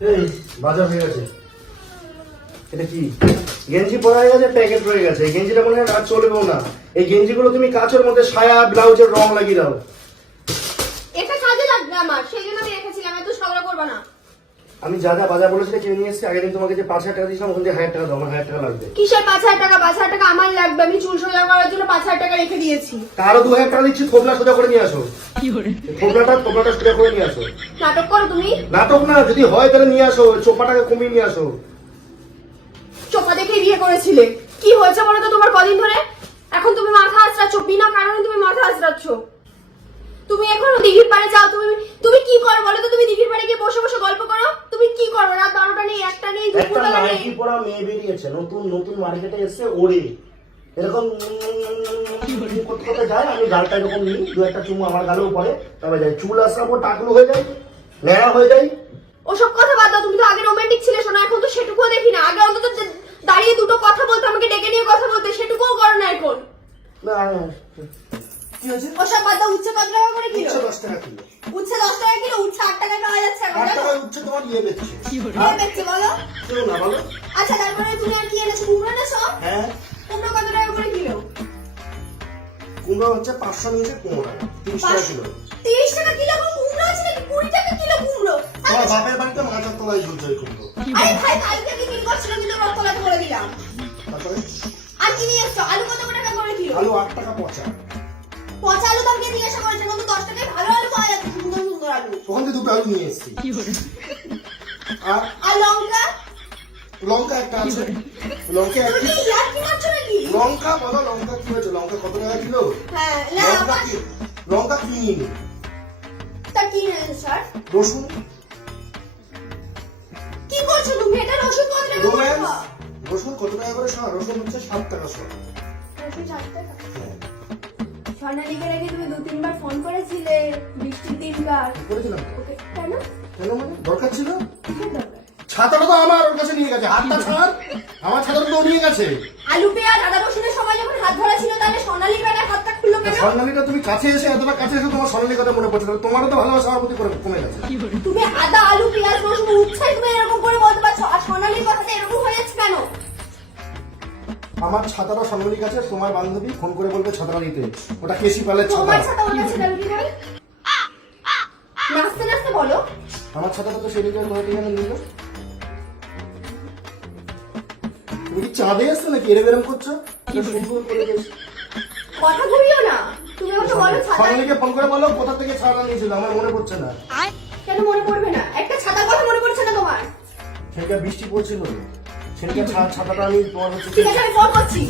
এই বাজার হয়ে গেছে। এটা কি? গেঞ্জি পরা গেছে, প্যাকেট রয়ে গেছে। গেঞ্জিটা মনে হয় আর চলবেও না। এই গেঞ্জিগুলো তুমি কাচের মধ্যে সায়া, ব্লাউজের রং লাগিয়ে দাও। এটা কাজে লাগবে আমার, সেই জন্য আমি রেখেছিলাম, এত ঝগড়া করবে না। আমি যা যা বাজার বলেছি কিনে নিয়ে এসেছি আগের দিন তোমাকে যে পাঁচ হাজার টাকা দিয়েছিলাম ওখান থেকে হাজার টাকা দাও আমার হাজার টাকা লাগবে। কিসের পাঁচ হাজার টাকা? পাঁচ হাজার টাকা আমার লাগবে আমি চুল সোজা করার জন্য পাঁচ হাজার টাকা রেখে দিয়েছি। তারও দু হাজার টাকা দিচ্ছি থোবলা সোজা করে নিয়ে আসো। থোবলাটা থোবলাটা সোজা করে নিয়ে আসো। নাটক করো তুমি। নাটক না যদি হয় তাহলে নিয়ে আসো চোপাটাকে কমিয়ে নিয়ে আসো। চোপা দেখে বিয়ে করেছিলে। কি হয়েছে বলো তো তোমার কদিন ধরে? এখন তুমি মাথা আঁচড়াচ্ছ বিনা কারণে তুমি মাথা আঁচড়াচ্ছ তুমি এখন দিঘির পাড়ে যাও তুমি তুমি কি করো বলো তো? তুমি দিঘির পাড়ে গিয়ে বসে বসে গল্প করো। তুমি কি করো? রাত বারোটা নেই একটা নেই একটা দুপুরবেলা নেই। নাইটি পরা মেয়ে বেরিয়েছে নতুন নতুন মার্কেটে এসে ওড়ে। এরকম করতে করতে যায়? আমি গালটা এরকম নিই দু একটা চুমু আমার গালেও পড়ে তবে যাই চুল টাকলু হয়ে যায় ন্যাড়া হয়ে যায় ওসব কথা বাদ দাও তুমি তো আগে রোমান্টিক ছিলে শোনো এখন তো সেটুকুও দেখি না। আগে অন্তত যে- দাঁড়িয়ে দুটো কথা বলতে আমাকে ডেকে নিয়ে কথা বলতে সেটুকুও করো না এখন। না কি হয়েছে? ওসব বাদ দাও কত করে উচ্ছে দশ টাকা কিলো। উচ্ছে দশ টাকা কিলো উচ্ছে আট টাকায় পাওয়া যাচ্ছে এখন আট? টাকায় উচ্ছে তোমার ইয়ে বেচছে। কে দেখছে বলো। কেউ না বলো। আচ্ছা তারপরে তুমি আর কি এনেছো? কুমড়ো এনেছো? হ্যাঁ। কুমড়ো কত টাকা করে কিলো? কুমড়ো হচ্ছে পাঁচশো নিয়েছে টাকা তিরিশ টাকা কিলো। তিরিশ টাকা কিলো কুমড়ো আছে নাকি? কুড়ি টাকা কিলো কুমড়ো। তোমার বাপের বাড়িতে মাথার তলায় ঝুলছে কুমড়ো। আরে ভাই কালকে বিক্রি করছিল কিন্তু রক্তলাতে করে দিলাম। তারপরে? আর কি নিয়ে এসছো? আলু কত টাকা করে কিলো? আলু আট টাকা পচা। পচা আলু দাম কে জিজ্ঞাসা করেছে ওখান থেকে দুটো আলু নিয়ে এসেছি। আর আর লঙ্কা? লঙ্কা একটা আছে। লঙ্কা এক লঙ্কা বলো লঙ্কা কি হয়েছে? লঙ্কা কত টাকা কিলো? হ্যাঁ লঙ্কা কি? লঙ্কা কিনি স্যার? রসুন। কি করছ তুমি? এটা রসুন কত টাকা করে? রসুন কত টাকা করে শোনা রসুন হচ্ছে সাত টাকা শোনা রসুন চার টাকা? স্বর্ণালীকে রেখে তুমি দু তিনবার বৃষ্টির দিনবার ওকে কেন? কেন মানে? দরকার ছিল? ছাতাটা তো আমার ওর কাছে নিয়ে গেছে। হাতটা ছাড়। আমার ছাতাটা তো নিয়ে গেছে। আলু পেঁয়াজ আদা রসুনের সময় যখন হাত ধরা ছিল তাহলে সোনালী ব্যাটার হাতটা খুললো কেন? স্বর্ণালীটা তুমি কাছে এসে এতটা কাছে এসে তোমার স্বর্ণালী কথা মনে পড়ছে তাহলে তোমারও তো ভালোবাসা আমার প্রতি কমে গেছে। তুমি আদা আলু পেঁয়াজ রসুন উচ্ছাই তুমি এরকম করে বলতে পারছ আর সোনালীর কথাটা এরকম হয়ে যাচ্ছে কেন? আমার ছাতাটা স্বর্ণালীর কাছে তোমার বান্ধবী ফোন করে বলবে ছাতাটা নিতে। ওটা কেসি পালের ছাতা। তোমার সাথে ওর কাছে গেল নাচতে নাচতে বলো। আমার ছাতাটা তো সেদিকে ধরে কেন নিল তুমি কি চাঁদে এসছো নাকি? এরম এরম করছ? সুন্দর করে কথা ঘুরিও না। তুমি আমাকে বলো ছাতা স্বর্ণালীকে ফোন করে বলো কোথা থেকে ছাতা নিয়েছিল আমার মনে পড়ছে না। কেন মনে পড়বে না? একটা ছাতা কথা মনে পড়ছে না তোমার। সেদিকে বৃষ্টি পড়ছিল। সেদিকে ছাতাটা আমি তোমার হচ্ছে ঠিক আছে আমি ফোন করছি।